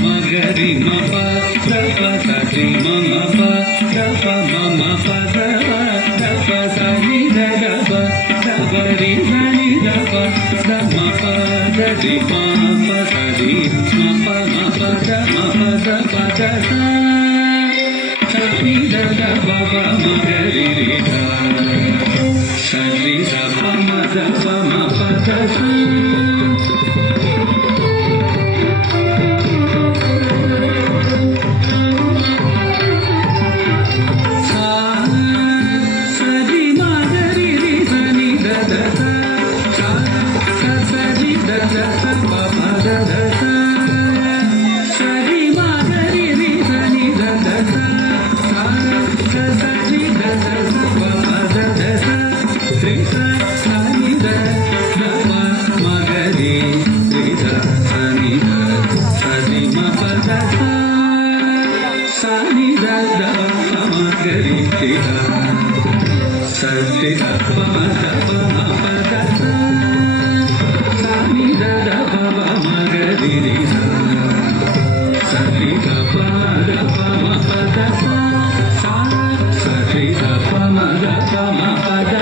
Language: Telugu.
మగరి మప దప సరి మమ ప దప మమ పద దప సరి దప దపరి సరి దప దమ పద ది ప సరి మప మప దమ పద పద సరి దద బబ మగరి రి ద సరి దప మ దప మ పద సరి దప మ దప మ పద సని దప మగరి రి సరి దప దప మ పద సరి దప మ దప మ పద